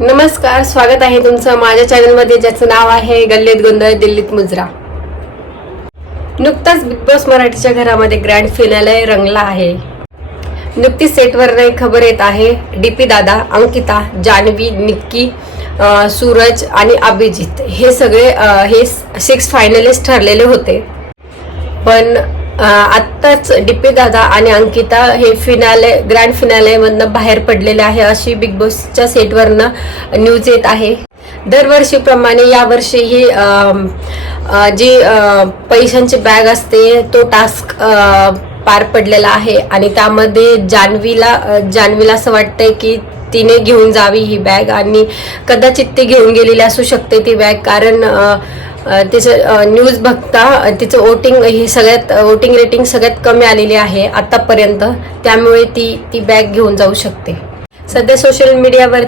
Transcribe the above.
नमस्कार, स्वागत आहे तुमचं माझ्या चॅनलमध्ये, ज्याचं नाव आहे गल्लीत गोंधळ दिल्लीत मुजरा. नुकताच बिग बॉस मराठीच्या घरामध्ये ग्रँड फिनाले रंगला आहे. नुकतीच सेटवर एक खबर येत आहे. डीपी दादा, अंकिता, जान्हवी, निक्की, सूरज आणि अभिजित हे सगळे हे 6 फायनलिस्ट ठरलेले होते. पण आत्ताच डीपी दादा आणि अंकिता हे ग्रँड फिनाले मधनं बाहेर पडलेले आहे, अशी बिग बॉसच्या सेटवरनं न्यूज येत आहे. दरवर्षीप्रमाणे यावर्षीही जी पैशांची बॅग असते तो टास्क पार पडलेला आहे आणि त्यामध्ये जान्हवीला असं वाटतंय की तिने घेऊन जावी ही बॅग, आणि कदाचित ती घेऊन गेलेली असू शकते ती बॅग, कारण तिचं न्यूज बघता तिचं वोटिंग रेटिंग सगळ्यात कमी आलेली आहे आतापर्यंत. त्यामुळे ती बॅग घेऊन जाऊ शकते. सध्या सोशल मीडियावरती